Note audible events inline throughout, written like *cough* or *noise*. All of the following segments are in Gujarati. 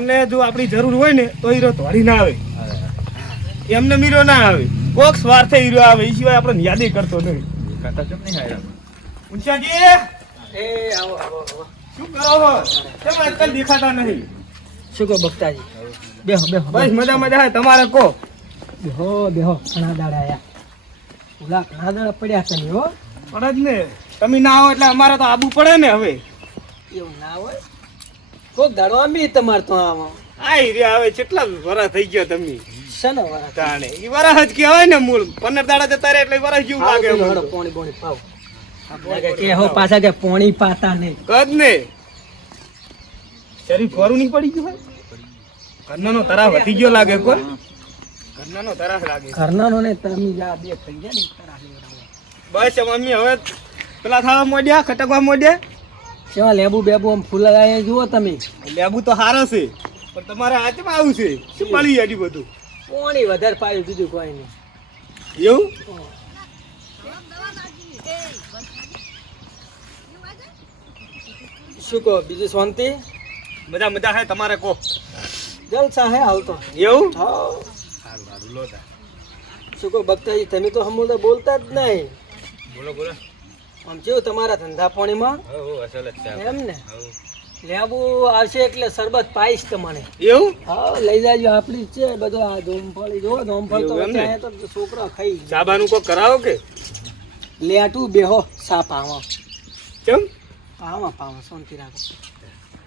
એને જો આપણી જરૂર હોય ને તો હીરો તોડી ના આવે. એમને મીરો ના આવે. કોક સ્વાર્થે હીરો આવે એ સિવાય આપણે યાદી કરતો નહીં ઊંચાજી! એ આવો શું કરો છો કેમ આજકાલ દેખાતા નહીં? શું કહો બક્તાજી બેહો બેહો બસ મજા મજા હે તમારે કો. બેહો બેહો. ઘણા દાડા આયા. ઓલા ઘણા દાડા પડ્યા છે ને હો. પણ જ ને તમે ના આવો એટલે અમારે તો આબુ પડે ને હવે. એવું ના હોય? કોક દાડો આંબી તમાર તો આમ આ હીર્યા હવે કેટલા વરા થઈ ગયો તમે? શેનો વરા? તાણે. ઈ વરા જ કહેવાય ને મૂળ. પંદર દાડા જતા રે એટલે વરા જેવું લાગે હડો પોણી પોણી પાવ. કે હો પાછા કે પોણી પાતા નહીં. કદ ને? શરીર ફોરું નહીં પડી ગયું ભાઈ ઘરનાનો તરાફ વધી ગયો લાગે કોઈ ઘરનાનો તરાફ લાગે. ઘરનાનો ને તમે જા બે થઈ ગયા ને તારા બસ મમ્મી હવે પેલા થાવા મોડ્યા ખટકવા મોડ્યા. કેવા લેબુ બેબુ આમ ફૂલા જુઓ તમે. લેબુ તો હારો છે પણ તમારે હાથમાં આવું છે? શું પડી જાય બધું? કોણી વધારે પાયું બીજું કોઈ નહીં. એવું? શું કહો બીજું શાંતિ? બધા મજા હે તમારે કો જલસા હે હાલ તો. એવું? હા. સારું સારું લો શું કહો બક્તાજી તમે તો હમણાં બોલતા જ નહીં. બોલો બોલો. આમ કેવું તમારા ધંધા પાણીમાં હો હો એમ ને? હો લેબુ આવશે એટલે શરબત પાઈશ તમને. એવું? હા લઈ જાજો આપણી છે બધું આ ધૂમફળી. જો ધૂમફળ તો વચ્ચે તો છોકરા ખાઈ જાય. સાબાનું કોક કરાવો કે? લેટું બેહો સા પાવા. કેમ? પાવા પાવા શાંતિ રાખો.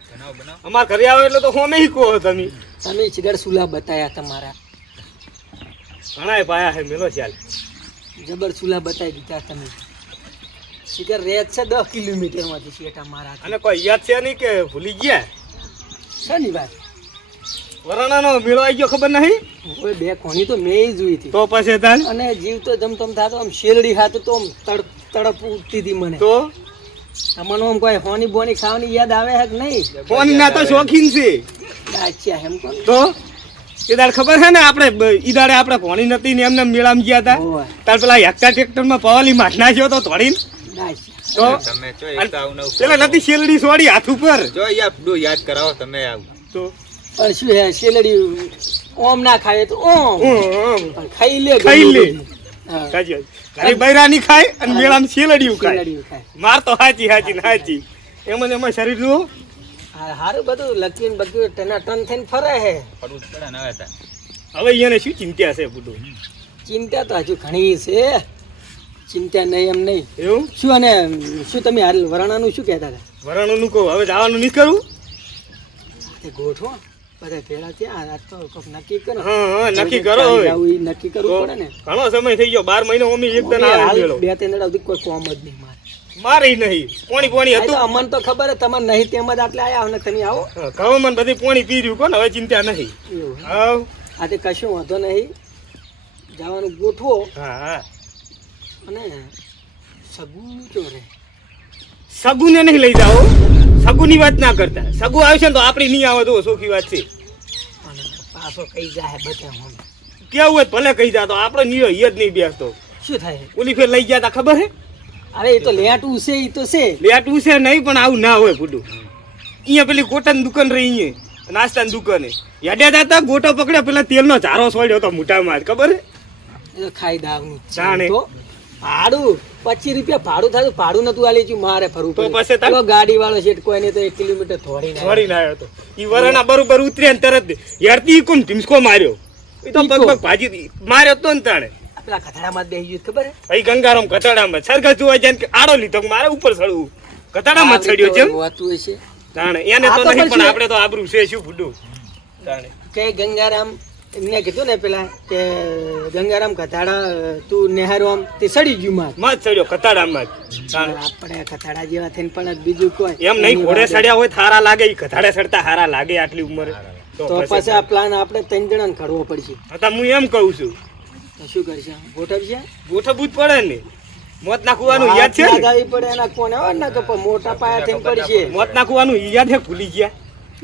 બનાવો બનાવો. અમાર ઘરે આવે એટલે તો હોમે નહીં કહો તમે. તમે છેડર સુલા બતાયા તમારા. ઘણાય પાયા હે મેલો ચાલ જબર સુલા બતાવી દીધા તમે. શિખર રેત છે દસ કિલોમીટરમાંથી શેઠા મારા અને કોઈ યાદ છે નહીં કે ભૂલી ગયા? શની વાત? વરાણાનો મેળો આવી ગયો ખબર નહીં? કોઈ બે કોણી તો મેં જોઈ હતી. તો પછી તાન? અને જીવ તો જમતમ થાતો આમ શેરડી ખાતો તો આમ તડપ તડપ ઉઠતી હતી મને. તો? તમને આમ કોઈ હોની બોની ખાવાની યાદ આવે છે કે નહીં? ફોન ના તો શોખીન છે. અચ્છા એમ કોણ? તો? એ દાડ ખબર છે ને આપણે ઈ દાડે આપણે ભણી નથી ને એમને મેળામાં ગયા હતા. તાર પેલા હેક્ટર ટ્રેક્ટરમાં પવાલી માઠ નાખ્યો તો થોડીને તમે ચો એક આવું નવું પેલા નથી શેલડી સોડી હાથ ઉપર. જો યાર યાદ કરાવો તમે આવું. તો પણ શું હે શેરડી ઓમ ના ખાય તો ઓમ. પણ ખાઈ લે ખાઈ લે. ઘરે બૈરાની ખાય અને મેળામાં શેલડીયું ખાય. માર તો હાચી હાચી ને હાચી એમ જ એમાં શરીર જુઓ હારું બધું. લકીને બધું ટના ટન થઈને ફરે હે. પડવું પડે હવે એને શું ચિંતા છે બધું? ચિંતા તો હજુ ઘણી છે. ચિંતા નહીં એમ નહીં. એવું? શું અને શું તમે હાલ વરાણાનું શું કહેતા હતા? વરાણાનું કહો. હવે જવાનું નહીં કરું? તે ગોઠવો બધા ભેળા થયા. રાત તો કોક નક્કી કરો. હા હા નક્કી કરો હવે. નક્કી કરવું પડે ને. ઘણો સમય થઈ ગયો. બાર મહિનો મમ્મી એક દન આવે બે ત્રણ દાડા સુધી કોઈ કોમ જ નહીં મારે. મારી નહીં. પોણી પોણી હતું. અમને તો ખબર હે તમારે નહીં તેમ જ આટલે આયા અને તમે આવો. કહો ઘઉંમાં બધી પોણી પી રહ્યું કોને હવે ચિંતા નહીં. એવું હે. આ તે કશું વાંધો નહીં. જવાનું ગોઠવો. હા હા. અને સગું ચોરે સગુને નહીં લઈ જાઓ. સગુની વાત ના કરતા. સગુ આવશે ને તો આપણી નહીં આવે તો સોખી વાત છે. પાછો કઈ જાય બધે હું. કેવું હોય ભલે કહી જાતો આપણે નિયો ઈ જ નહીં બેસતો. શું થાય? ઓલી ફેર લઈ ગયા તા ખબર હે? અરે એ તો લેટું છે એ તો છે. લેટું છે નહીં પણ આવું ના હોય ફૂડું અહીંયા પેલી કોટન દુકાન રહી અહીંયા નાસ્તાની દુકાને. યાડે જાતા ગોટો પકડ્યા પેલા તેલનો ચારો છોડ્યો તો મોટામાં ખબર હે? ખાઈ દાવનું. જાણે. ભાડું? પચીસ રૂપિયા ભાડું થાય ભાડું નતું આલી છું મારે ફરવું તો પછી તો ગાડી વાળો છે કોઈને તો એક કિલોમીટર થોડી ના છોડીને આવ્યો તો. ઈ વરાના બરોબર ઉતર્યા ને તરત યારતી કોણ ઢીમકો માર્યો? એ તો પગ પગ ભાજી માર્યો તો ને તાણે. પેલા જ બેસી ગયું ખબર હે ગંગારામ કથાડામાં સરખા જોવા જાય કે આડો લીધો મારે ઉપર ચડવું. કથાડામાં ચડ્યો છે વાતું છે તાણે. એને તો નહીં પણ આપણે તો આબરૂ છે શું ભૂડું? તાણે. કે ગંગારામ એમને કીધું ને પેલા કે ગંગારામ કથાડા તું નેહારો આમ તે સડી ગયું માર. માં જ ચડ્યો કતાડામાં જ આપણે કથાડા જેવા થઈને પણ બીજું કોઈ. એમ નહીં ઘોડે સડ્યા હોય થારા લાગે ઈ કથાડે સડતા હારા લાગે આટલી ઉંમરે. તો પછી આ પ્લાન આપણે ત્રણ જણાને કરવો પડશે. હતા હું એમ કહું છું. તો શું કરશે? ગોઠવશે? ગોઠવવું જ પડે ને. મોત નાખવાનું યાદ છે પડે એના કોને હોય ને કે મોટા પાયા થઈને પડશે મોત નાખવાનું યાદ છે ભૂલી ગયા?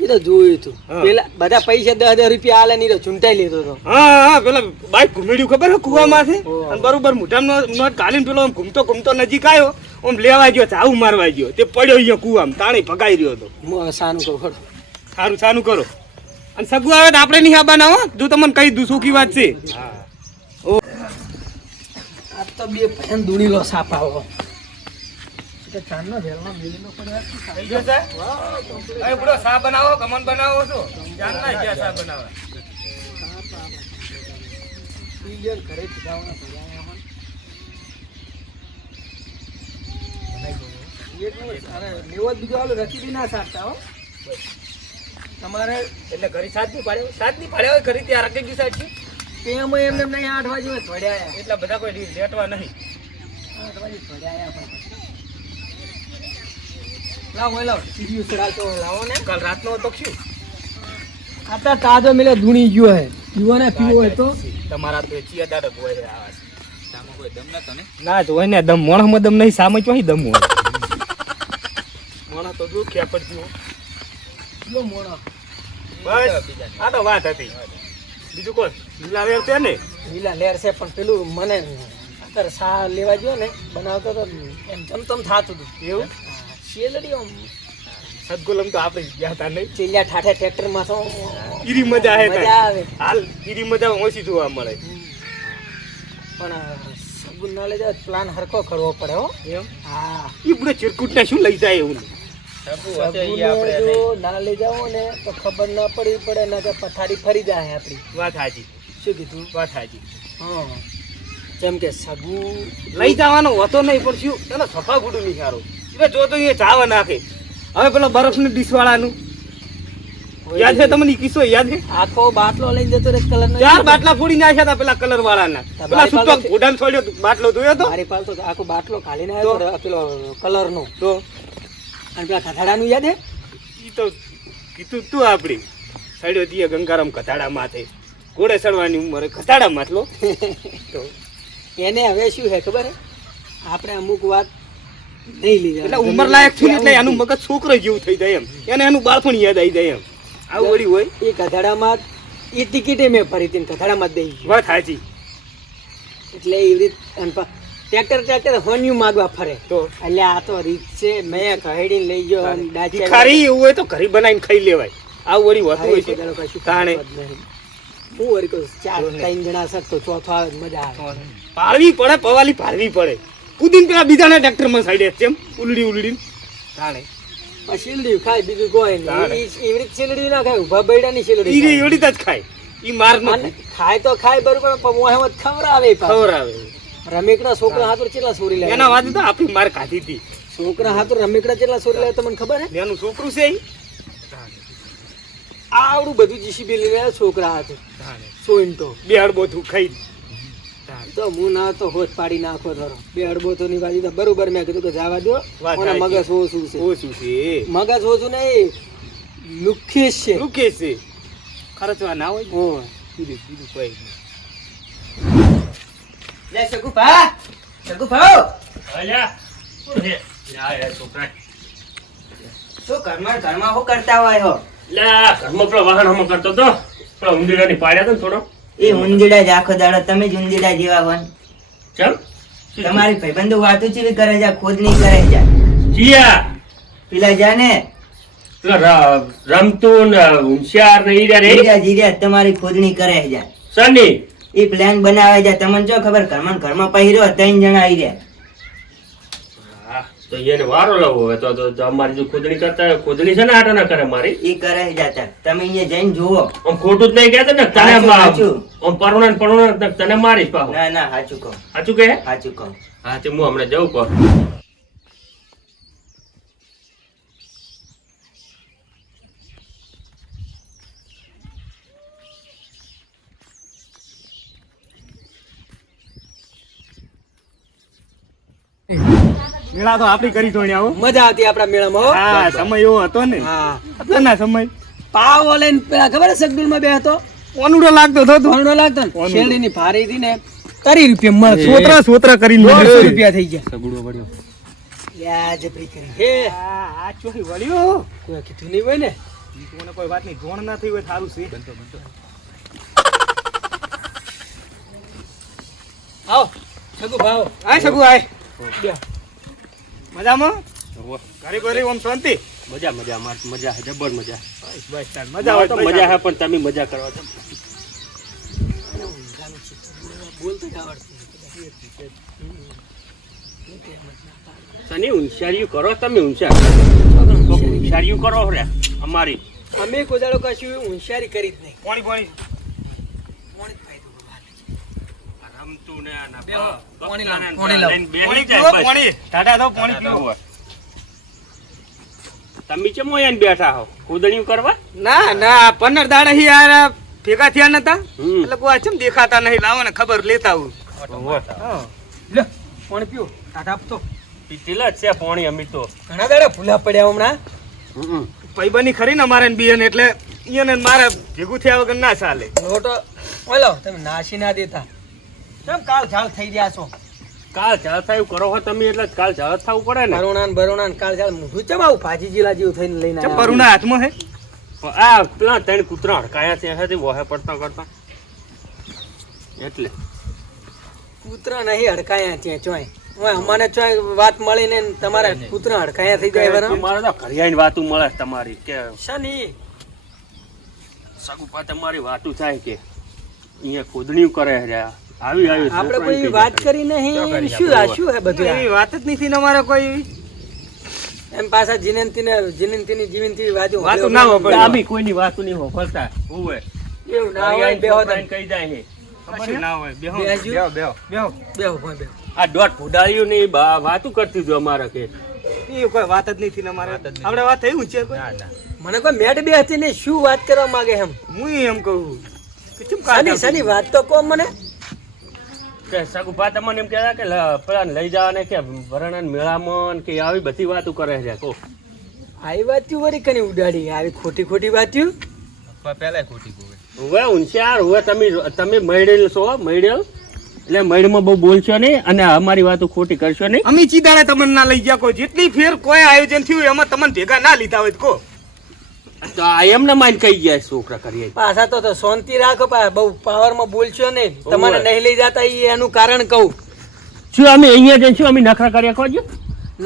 એ તો જોયું તું. પેલા બધા પૈસા દસ હજાર રૂપિયા આલે ચૂંટાઈ લીધો તો. હા હા પેલા બાઈક ઘૂમેડ્યું ખબર કુવામાંથી? અને બરોબર મોઢામાં નોટ પેલો આમ ઘૂમતો ઘૂમતો નજીક આવ્યો આમ લેવા ગયો ચાવું મારવા ગયો. તે પડ્યો અહીંયા કુવામાં તાણી ભગાઈ રહ્યો હતો. સાનું કહું ખરો સારું સારું કરો. અને સગું આવે તો આપણે નહીં આવવાના હો. જો તમને કહી દઉં સુખી વાત છે. આ તો બે લો આવો. ચાંદનો વેલનો મેલીનો પડ્યો સા બનાવો કમન બનાવો છો જાન ના ગયા બનાવવા મિલિયન ઘરે ચીડાવવાના પડ્યા તમારે એટલે ઘરી સાતની પાડ્યો સાતની પાડ્યો હોય ઘરી ત્યાં રાખી ગયું સાહેબ ત્યાં એમને એમ નહીં આઠ વાગે પડ્યા એટલા બધા કોઈ લેટવા નહીં આઠ વાગે પણ લાવો લાવો. સીડીયું ચડાવતો લાવો ને. કાલ રાતનો તો શું? આતા તાજો મિલે ધૂણી ગયો હે. ને પીવો હોય તો. તમારા તો ચિયા જ હોય છે આવા સામો કોઈ દમ નતો ને? ના જ હોય ને દમ. મોણસમાં દમ નહીં સામે ચોહી દમ હોય? મોણા તો જો ખેપડ જો લો મોણા. બસ આ તો વાત હતી. બીજું કોઈ લીલા લેર છે ને? લીલા લેર છે પણ પેલું મને અત્યારે સા લેવા ગયો ને બનાવતો તો એમ જમતમ થાતું હતું. એવું? હા, શેલડી તો આપણે ગયા હતા નહીં? ચીલિયા ઠાઠે ટ્રેક્ટરમાં તો ઈરી મજા આવે મજા આવે. હાલ ઈરી મજા ઓછી જોવા મળે. પણ સગુન ના લઈ જાય પ્લાન હરખો કરવો પડે હો. એમ? હા. ઈ બુડે ચિરકુટ ને શું લઈ જાય એવું? ના લઈ જાઓ ને તો ખબર ના પડી પડે ના કે પથારી ફરી જાય આપણી. વાત હાજી શું કીધું? વાત હાજી હા. જેમ કે સગુ લઈ જવાનો હતો નહીં પણ શું? એનો સફા ગુડું નહીં સારું. જો તો એ ચાવા નાખે. હવે પેલો બરફની ડીશવાળાનું. યાદ છે તમને કિસ્સો યાદ છે? આખો બાટલો લઈને જતો રે કલર ચાર બાટલા ફોડી નાખ્યા હતા પેલા કલર વાળાના પેલા સુતો પાસે- છોડ્યો બાટલો જોયો તો મારી પાસે તો આખો બાટલો કાઢીને આવ્યો પેલો કલર નો તો? અને પેલા કથાડાનું યાદ હે ઈ તો કીધું તું આપડી. સડ્યો દીએ ગંગારામ કથાડા માથે. ઘોડે સડવાની ઉંમરે કથાડા માથલો *laughs* તો? એને હવે શું છે ખબર હે આપણે અમુક વાત એટલે ઉંમર લાયક થયું એટલે એનું મગજ છોકરો જેવું થઈ જાય એમ. એને એનું બાળપણ યાદ આવી જાય એમ. આવું વળી હોય. એ ગધાડામાં એ ટિકિટે મેં ફરી હતી ગધાડામાં જ દઈ વાત સાચી. એટલે એવી રીત ટ્રેક્ટર ટ્રેક્ટર હોન્યુ માગવા ફરે. તો? એટલે આ તો રીત છે. મેં કહેડીને લઈ ગયો ડાચિયા એવું હોય તો ઘરે બનાવીને ખાઈ લેવાય. આવું વળી હોતું હોય છે. કશું નહીં. હું વળી કહું ચાર ત્રણ જણા શકતો ચોથો આવે તો મજા આવે. પાળવી પડે પવાલી પાળવી પડે. કુદીને પેલા બીજાના ટ્રેક્ટરમાં સાઈડે એમ ઉલડી ઉલડી તાણે. શીલડી ખાય બીજું કોઈ એવડી શીલડી ના ખાય ઊભા બૈડાની શીલડી ઈ. એવડી જ ખાય. ઈ માર નો ખાય તો ખાય બરોબર પણ મોહેમત ખવડાવે પાછું. ખબર આવે રમેકડા છોકરા હાથર કેટલા સોરી લે? એના વાત તો આપણી માર ખાધી હતી. છોકરા હાથર રમેકડા કેટલા સોરી લે તમને ખબર હે? એનું છોકરું છે ઈ? આવડું બધું જીસીબી લઈ રહ્યા છોકરા હાથે. સોઈન્ટો બે બધું ખાઈ. તો હું ના તો હોશ પાડી નાખો ધરો. બે અડબોતો ની બાજુ તો બરોબર મેં કીધું કે જવા દો મને મગજ ઓછું છે. ઓછું છે. મગજ ઓછું નહીં લુખીશ છે. શું છે. ખર્ચવા ના હોય ઓ કીધું કીધું કોઈ. લે શું ઘરમાં ઘરમાં શું કરતા હોય હો? લા, ઘરમાં પેલો વાહન હમો કરતો તો. પેલા ઉંદીડાની પાડ્યા હતા ને થોડો એ ઉંદીડા જ આખો દાડો તમે જ ઉંદીડા જેવા હોય ચાલ તમારી ભાઈબંધો વાતો ચીવી કરે જા ખોદ નહીં કરે જા જીયા! પેલા જાને. રમતું ને હોશિયાર ને ઈ રહ્યા રે જીર્યા જીર્યા તમારી ખોદણી કરે જા સની એ પ્લાન બનાવે જા તમને જો ખબર ઘરમાં ઘરમાં પહેર્યો ત્રણ જણા હા, તો એને વારો લાવો હવે તો અમારી જો ખોદણી કરતા ખોદણી છે ને આટા ના કરે મારી? એ કરે જાતા. તમે અહીંયા જઈને જુઓ. આમ ખોટું જ નહીં કહેતો ને તને આમ પરુણા પરુણા તને મારીશ પાહો ના ના સાચું કહો. સાચું કહે? સાચું કહો. હા તે હું હમણાં જવું કહું મેળા તો આપણી કરી ધોણ્યા આવો. મજા આવતી આપણા મેળામાં હો. હા સમય એવો હતો ને. હા. અત્યારના સમય? પાવો લઈને પેલા ખબર સગડુલમાં બે હતો? ઓનુડો લાગતો હતો તો. ધોરણો લાગતો ને. શેરડી ની ભારી હતી ને તરી રૂપિયા મળે સોતરા સોતરા કરીને દોઢસો રૂપિયા થઈ ગયા. સગડો પડ્યો યા જબરી કરી. હે આ આ ચોરી વળ્યો. કોઈ કીધું નહીં હોય ને? કોઈ વાતની જોણ ના થઈ હોય સારું છે. બનતો બનતો. આવો સગુ ભાવ આય સગુ આય બે. મજામાં? ઘરે ઘરે ઓમ શાંતિ? મજા મજા માર મજા હે જબર મજા. બસ બસ તાર મજા મજા તો મજા હે પણ તમે મજા કરવા તો બોલતો જ આવડતું સની હોશિયારીઓ કરો તમે હોશિયાર કોક કરો રે અમારી. અમે કોઈ કશું હોશિયારી કરી જ નહીં. કોણી પાણી મોણી જ ફાયદો બગાડે. રમતું ને આના પાણી બકલાને પાણી લાવો. પાણી પીવો પાણી. ટાટા તો પાણી પીવો. તમે ચમ ઓયા બેઠા હો? કુદણીયું કરવા? ના ના પંદર દાડા હી યાર ભેગા થયા નતા. એટલે કોઈ ચમ દેખાતા નહીં લાવો ને ખબર લેતા આવું. લે પાણી પીવો. ટાટા આપતો. પીતેલા છે પાણી અમે તો. ઘણા દાડા ભૂલા પડ્યા હમણાં. હમ. ભાઈબંધી ખરી ને અમારે બિયન એટલે ઈયને મારે ભેગું થયા વગર ના ચાલે. લોટો ઓલો તમે નાસી ના દેતા. કેમ કાલ ઝાલ થઈ ગયા છો? કાલ ઝાલ થાય કરો હો તમે એટલે કાલ ઝાલ થવું પડે ને. ભરુણા ને ભરુણા ને કાલ ઝાલ. મોઢું ચમ આવું ભાજી જીલા જેવું થઈને લઈને ચમ? હાથમાં હે? આ પેલા ત્રણ કૂતરા હડકાયા છે હે તે વહે પડતા કરતા. એટલે. કૂતરા નહીં હડકાયા છે ચોય. અમારે અમાને ચોય વાત મળી ને તમારા કૂતરા હડકાયા થઈ જાય બરાબર તો ઘરિયાની વાતું મળે તમારી કે શની. સગુપા તમારી વાતું થાય કે અહીંયા ખોદણીયું કરે આ. આવી આવી આપણે કોઈ વાત કરી નહીં શું આ શું હે બધું એવી વાત જ નથી અમારે કોઈ. એમ પાછા જીનંતીને જીનંતીની જીવંતી વાત વાત ના હોય. પણ આમી કોઈની વાતું નહીં હોફળતા હોવે. એવું ના હોય બેહો છોકરાને કહી જાય હે. ના હોય. બેહો. બેહો બેહો બેહો. બેહો બેહો આ દોઢ ફુડાળીયું ને વાતું કરતી જો અમારે કે. એ કોઈ વાત જ નથી ને અમારે. આપણે વાત થયું છે મને કોઈ મેટ બે હતી ને શું વાત કરવા માંગે એમ? હું એમ કહું. સાની સાની વાત તો કહો મને. કે સગુભા તમને એમ કહેતા કે પેલા પેલાને લઈ જવાને કે વરણન મેળામાં કે આવી બધી વાતો કરે છે કહો. આવી વાત્યું વરી કને ઉડાડી? આવી ખોટી ખોટી વાત્યું પહેલા ખોટી હવે હોશિયાર હવે તમે તમે મૈડેલ છો મૈડેલ. એટલે મૈડમાં બહુ બોલશો નહીં અને અમારી વાતો ખોટી કરશો નહીં. અમે ચીદાડે તમને ના લઈ ગયા કોઈ. જેટલી ફેર કોઈ આયોજન થયું એમાં તમને ભેગા ના લીધા હોય તો કહો. તો આ એમને માન કહી ગયા છોકરા કરીએ પાછા તો શાંતિ રાખો પા બહુ પાવરમાં બોલશો નહીં. તમારે નહીં લઈ જતા ઈ એનું કારણ કહું. શું અમે અહીંયા જઈશું અમે નખરા કર્યા ખોજો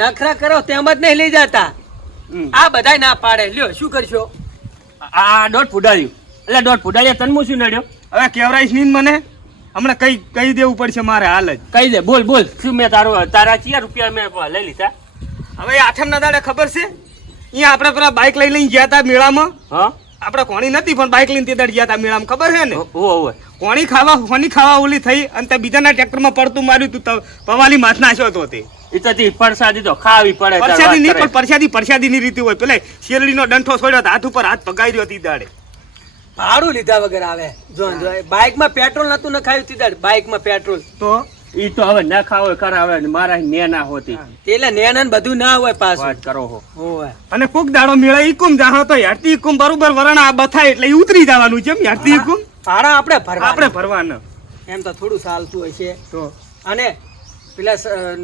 નખરા કરો તેમ જ નહીં લઈ જતા. આ બધાય ના પાડે. લ્યો શું કરશો? આ દોઢ ફુડાડ્યું એટલે દોઢ ફુડાડ્યા તનમું શું નડ્યો? હવે કેવરાઈશ નહીં મને? હમણાં કઈ કહી દેવું પડશે મારે હાલ જ. કહી દે બોલ બોલ. શું મેં તારો તારા ચિયા રૂપિયા મેં લઈ લીધા? હવે આઠમ ના દાડે ખબર છે? અહીંયા આપણે પેલા બાઇક લઈ લઈને ગયા હતા મેળામાં. હા? આપણે કોણી નથી પણ બાઇક લઈને તેદાડ ગયા હતા મેળામાં. ખબર છે ને? ઓવે કોણી ખાવા કોની ખાવા ઓલી થઈ અને તે બીજાના ટ્રેક્ટરમાં પડતું માર્યું તું પવાલી માથ નાખ્યો હતો તે. એ તો પરસાદી તો ખાવી પડે પરસાદી નહીં પણ પરસાદી પરસાદીની રીતે હોય. પેલા શેરડીનો ડંઠો છોડ્યો તો હાથ ઉપર હાથ પગાઈ રહ્યો દાડે. ભાડું લીધા વગર આવે. જો બાઇકમાં પેટ્રોલ નતું નખાયું બાઈક બાઇકમાં પેટ્રોલ તો? ઈ તો હવે ના ખાવે કરાવે ને મારા ને ના હોતી. એટલે નેના ને બધું ના હોય પાછું. વાત કરો હો. અને કોક દાડો મેળા ઈકુમ જાહો તો યારતી ઈકુમ બરોબર વરણ આ બથાય એટલે ઈ ઉતરી જવાનું છે એમ યારતી ઈકુમ ભાડા આપણે ભરવા આપણે ભરવાના. એમ તો થોડું ચાલતું હોય છે. તો. અને પેલા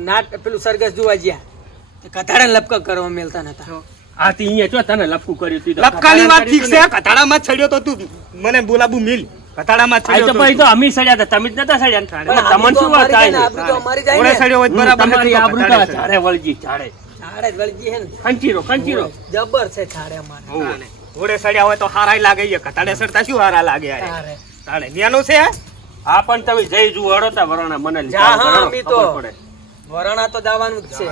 નાટ પેલું સરઘસ જોવા ગયા કથાડા લપક કરવા મેલતા નતા. આ તી અહીંયા જો તને લપકું કર્યું તું તો. લપકાની વાત ઠીક છે. કથાડામાં છડ્યો તો તું મને બોલાબુ મિલ. તો તો તો સડ્યા હતા તમે જ નતા સડ્યા પણ તમને શું વાત અમારી જાય ને, થાય આબરૂ તો અમારી જાય ઓળે ને. હોય બરાબર તમારી આબરૂ તો કથાડે ઝાડે વળગી ઝાડે. ઝાડે હે ને. ખંચીરો ખંચીરો જબર છે ઝાડે અમારે. ઓળે સડ્યા હોય તો હારાય લાગે ઈ કથાડે સડતા શું હારા લાગે યાર? તાણે ન્યાનું છે? આ પણ તમે જઈ જુઓ હળો વરાણા મને જા હા, વરણો તો. જવાનું જ છે.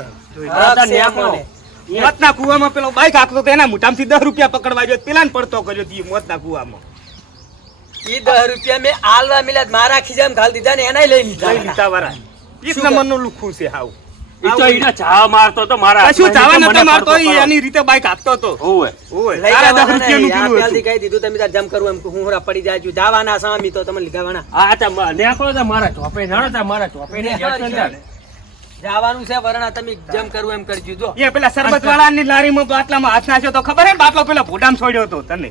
મોતના કુવામાં પેલો બાઈક એના મોઢામાંથી દસ રૂપિયા પકડવા જો પેલા ને પડતો કર્યો તી મોતના કુવામાં. ઈ દસ રૂપિયા મેં આલવા મિલાદ મારા ખીજામ ઘાલ દીધા ને એનાય લઈ લઈ લીધા લીધા વરા એક શું નંબરનું લુખ્ખું છે હાવ ઈ તો ઈના ચાવા મારતો તો મારા કશું ચાવા નતો મારતો પડતો ઈ કરો. એની રીતે બાઈક હાંકતો હતો હોવે. ઓય લઈ તારા દસ જવાના નહીં. રૂપિયાનું આ પેલું પહેલથી હતું. કહી દીધું તમે તાર જમ કરવું એમ કે હું હોરા પડી જાય છું. સામી તો તમને લીધા તા તા મારા તા મારા ચોપે ને જવાનું છે વરણા તમે જમ કરવું એમ કરજો જો એ પેલા સરબત વાળાની લારીમાં બાટલામાં હાથ નાખ્યો તો ખબર હે ને બાટલો પેલા ભોડામ છોડ્યો હતો તને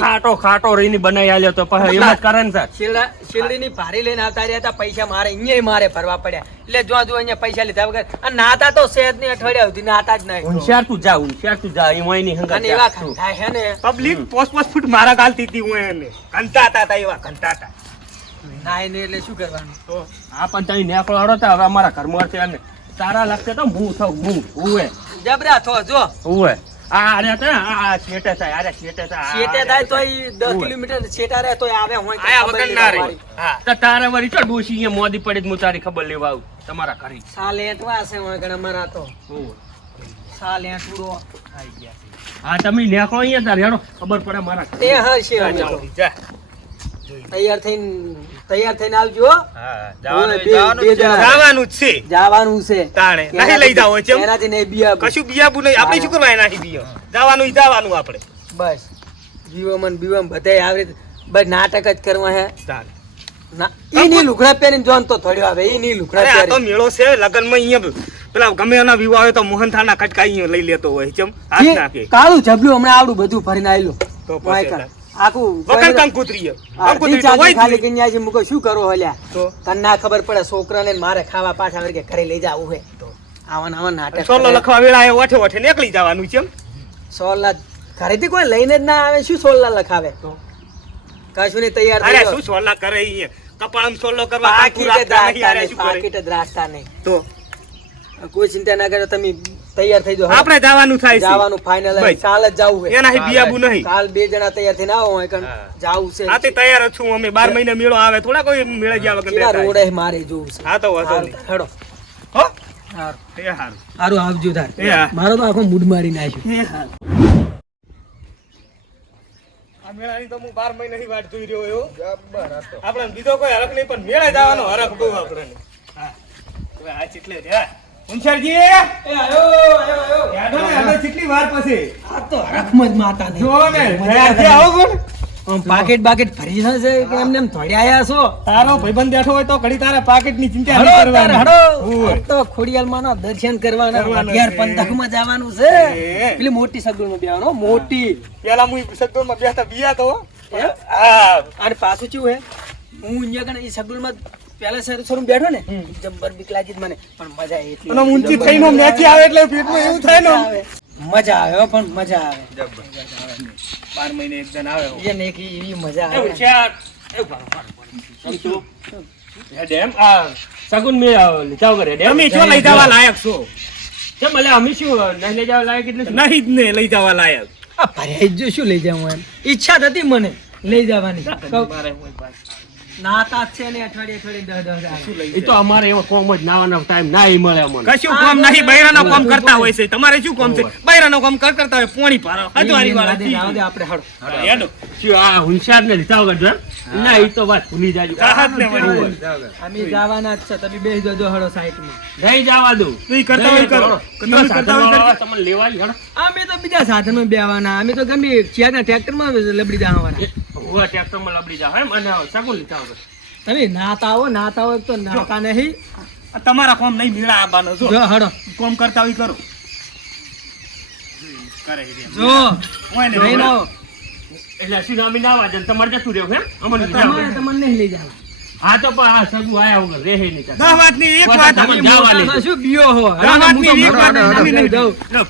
ખાટો ખાટો રહીને બનાવી આલ્યો તો પછી એમ જ કરે ને સાહેબ. શેરડા- શેરડીની ભારી લઈને આવતા રહ્યા હતા પૈસા મારે અહીંયા મારે ભરવા પડ્યા. એટલે જો જો અહીંયા પૈસા લીધા વગર અને નાતા તો શહેરની અઠવાડિયા સુધી નાતા જ નહીં. હોશિયાર તું જા હોશિયાર તું જા એમાં એની હંગાત અને એવા જા હે ને. પબ્લિક પોસ્ટ પોસ્ટ ફૂટ મારા ગાલતી હતી હું એને. કંટાતા હતા એવા કંટાતા નાય ને એટલે શું કરવાનું? તો આ પણ તમે નેકળો હવે અમારા ઘરમાં છે ને તારા લાગશે તો હું થઉં હું હુએ જબરા થો જો. આ અરે તો આ આ શેટે થાય અરે શેટે થાય શેટે થાય તો ઈ દસ હોય. કિલોમીટર શેટા રહે તોય આવે હોય આયા ખબર વગર ના રહી હા. તો તારે વળી તો અહીંયા મોદી પડી હું તારી ખબર લેવા આવું તમારા ઘરે. સાલ એંટવા છે હોય ગણા મારા તો. સાલ ગયા હા તમે નેકળો અહીંયા તારે હેડો ખબર પડે મારા તે. હા છે જા. તૈયાર થઈને તૈયાર થઈને આવજો જવાનું- જવાનું બે- બે જવાનું જ છે. જવાનું છે. તાણે. નહીં લઈ જાવ છે એનાથી નહીં બિયા કશું બિયાબુ નહીં. આપણે શું કરવા એનાથી બિયા? જવાનું જવાનું આપણે. બસ. બીવમન બીવમ બધાય આવે બસ નાટક જ કરવા હે. તાણે. ના ઈ લુગડા પહેરીને જોન તો થોડી આવે. ઈ ની લુગડા આ તો મેળો છે. લગનમાં અહીંયા પેલા ગમે એના વિવાહ હોય તો મોહન થાળના કટકા અહીંયા લઈ લેતો હોય. ચમ હાથ નાખે. કાળું જબલું હમણાં આવડું બધું ભરીને આવેલું તો પછી. આખું કંકુતરી કંકુતરી તો ખાલી. કરીને શું કરો હલ્યા? તો? તને ના ખબર પડે છોકરાને ને મારે ખાવા પાછા વળગે ઘરે લઈ જાવું હે. આવા ને આવા નાટક સોલો લખવા વેળા એ ઓઠે ઓઠે નીકળી જવાનું ચમ સોલ્લા ઘરેથી કોઈ લઈને જ ના આવે શું સોલ્લા લખાવે? કશું નહીં તૈયાર અરે શું સોલા કરે અહીંયા સોલો કરવા પાકીટ જ રાખતા નહીં? પાકીટ જ રાખતા તો? કોઈ ચિંતા ના કરો તમે તૈયાર થઈ જાઓ આપણે જવાનું થાય જવાનું ફાઇનલ કાલ જ જવું છે. એનાથી બિયાબુ નહીં. કાલ બે જણા તૈયાર થઈને આવો હોય હા. છે. હા તૈયાર જ છું અમે. બાર મહિને મેળો આવે થોડા કોઈ મેળે ગયા વગર કેવા રોડે મારે જોવું છે. હા તો વાંધો નહીં. હેડો. હો? હારું. આવજો તાર. મારો તો આખો મૂડ મારી નાખ્યો. આ મેળાની તો હું બાર મહિનાથી વાટ જોઈ રહ્યો એવો આપણે બીજો કોઈ હરખ નહીં પણ મેળા જવાનો હરખ બહુ આપણે હા. હવે આ ચીટલે છે ઉંચારજી એ આયો આયો આયો. યાદો ને હવે કેટલી વાર પછી? આ તો હરખમાં માતા નહીં જો ને મજા આવો કોણ? પાકેટ બાકેટ ભરી છે કે એમને એમ થોડી આયા છો? તારો ભાઈબંધ બેઠો હોય તો ઘડી તારા પાકેટની ચિંતા હડો કરવાની. હડો હોય. આ તો દર્શન કરવાના અગિયાર છે. પંથકમાં જવાનું છે. પેલી મોટી સગવડમાં માં મોટી. પેલા હું સગડું માં બેઠા બીયા તો? અને પાછું કેવું હે? હું અહીંયા ઈ સગવડમાં પહેલા શરૂ શરૂ બેઠો ને જબ્બર બીક લાગી મને. પણ મજા આવી એટલી. અને ઊંચી થઈને આમ આવે એટલે પેટમાં એવું થાય ને મજા આવે. પણ મજા આવે. બાર મહિને એક જણ આવે એને એક એવી મજા આવે. હોશિયાર. એ. એ ડેમ, આ સગુન મે આ લીધા વગર એ ડેમ. તમે શું લઈ જવા લાયક છો. કેમ ભલે અમે શું નહીં લઈ જવા લાયક એટલે નહીં જ ને લઈ જવા લાયક. આ ભર્યા જો શું લઈ જાઉં એમ? ઈચ્છા થતી મને. લઈ જવાની. કહું, નાતા છે ને અઠવાડિયે અઠવાડિયે દસ દસ આવે. એ તો અમારે એવો કોમ જ નાવાનો ટાઈમ ના મળે અમને. કશું કામ નહીં બૈરાનો કામ કરતા હોય છે. તમારે શું કામ છે? બૈરાનો કામ કર કરતા હોય પોણી પારો હજવારી વાળા લાદે આપણે હળો. હેડો. શું આ હોશિયાર ને લીધા વગર ના એ તો વાત ભૂલી જાજો. કાહત ને વળી અમે જવાના જ છે. તમે બેસી જજો હળો સાઈડમાં. નહીં જવા દઉં. તું કરતા હોય કરો. તમે કરતા હોય તમને લેવા આવી, અમે તો બીજા સાધનો બેવાના અમે તો ગમે ચિયાના ટ્રેક્ટરમાં લબડી જવા વાળા ઊભા ટ્રેક્ટરમાં લબડી જાઓ એમ અને સગુન લીધા વગર તમે નાતા આવો નાતા હોય તો નાતા નહીં. તમારા કોમ નહીં મેળા આવવાનો જો. હડો. કોમ કરતા હોય કરો. કરે જો. ને નહીં ના એટલે સુનામી ના વાજે તમારે જતું રહ્યો એમ અમને તમારે તમને નહીં લઈ જવા હા તો પણ આ સગુ આયા વગર રહે નહીં દસ વાતની એક વાત વાત. જવા શું બીયો હો? દસ વાતની એક વાત નહીં. જાઉં. લો.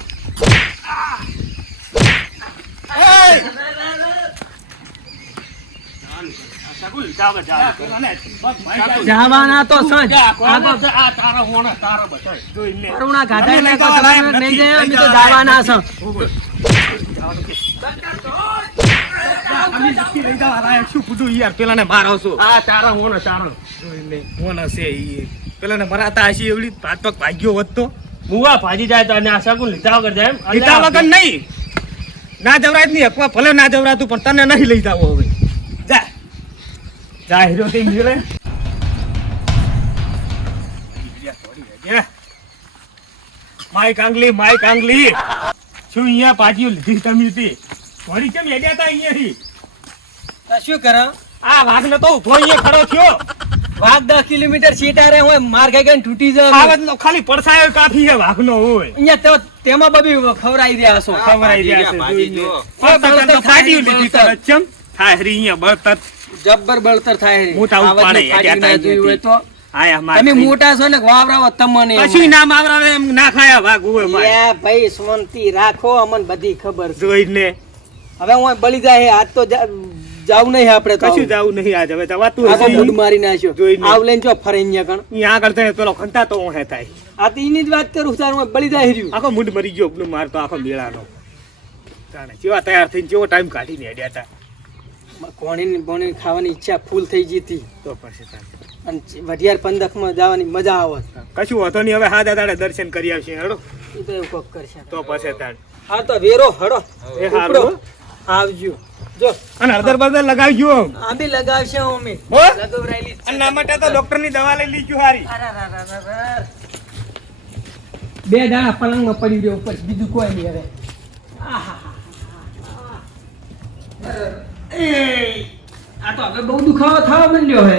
આ સગું લીધા વગર જાઓ. અને બસ ભાઈ જવાના તો સજ. આ આ તારા હોણા તારા બધાય. કરુણા ગાધા અમે એટલે લઈ જવા લાયક તમે નહીં જાય, અમે તો જવાના છે. અમે નથી લઈ જવા લાયક. શું ખોટું યાર પેલાને મારો છો આ તારા હોણા તારા. જોઈ ઈ? પેલાને મરાતા હશે એવડી હાથ પગ ભાગ્યો વધતો મુવા ભાજી જાય તો અને આ સગુન લીધા વગર જાય એમ? લીધા વગર નહીં. ના જવરાત નહીં અકવા ભલે ના જવરાતું પણ તને નહીં લઈ જાવ જા હીરો થઈ ગયો રે માય કાંગલી માય કાંગલી શું અહીંયા પાછી લીધી તમે હતી થોડી કેમ હેડ્યા હતા અહીંયાથી? શું કરો? આ વાઘને તો ઊભો અહીંયા ખડો થયો. વાઘ દસ કિલોમીટર સીટા રે હોય માર ખાઈ ગઈ તૂટી જાય ખાલી પડસાયો કાફી છે વાઘનો હોય. અહીંયા તો તેમાં બબી ખવરાઈ રહ્યા છો. ખવરાઈ રહ્યા છે ફાટ્યું લીધી તરત ચમ. થાય હરી અહીંયા બળતર. જબ્બર બળતર થાય હું આ ત્યાં જોયું હોય તો. તમે મોટા છો ને વાવરાવો તમને. કશું નામ આવરાવે એમ ના ખાયા વાઘ હોય ભાઈ. યા ભાઈ શાંતિ રાખો અમને બધી ખબર જોઈને હવે હું બળી જાય આજ તો જાવું નહીં આપણે કશું જાવું નહીં આજ હવે આ તો હશે. મૂડ મારી નાખ્યો. જોઈને. આવ લઈને જો ફરે અહીંયા કણ. અહીંયા ખંતા તો હું ઊંહે થાય. આ તો એની જ વાત કરું તાર હું બળી જાય રહ્યું. આખો મૂડ મરી ગયો માર તો આખો મેળાનો. તાણે કેવા તૈયાર થઈને કેવો ટાઈમ કાઢીને હેડ્યા હતા. કોણી બોણી ખાવાની ઈચ્છા ફૂલ થઈ જતી તો પછી તાણે. અને વઢિયાર પંદકમાં જવાની મજા આવે કશું વાંધો નહીં હવે હા દાદા દર્શન કરી આવશે હેડો. એ તો એવું કોક કરશે. તો પછી તાણ હા તો વેરો હડો. એ હારું. આવજો. જો. અને હળદર બળદર લગાવજો. આ બી લગાવશે અમે. લગાવરાયેલી અને ના માટે તો ડોક્ટરની દવા લઈ લીધું હારી. બે દાણા પલંગમાં પડી રહ્યો ઉપર બીજું કોઈ નહીં હવે. આહાહા. એ, આ તો હવે બહુ દુખાવો થવા માંડ્યો હે.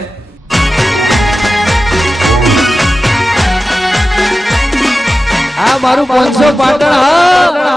આ મારું પાંચસો પાટણ હા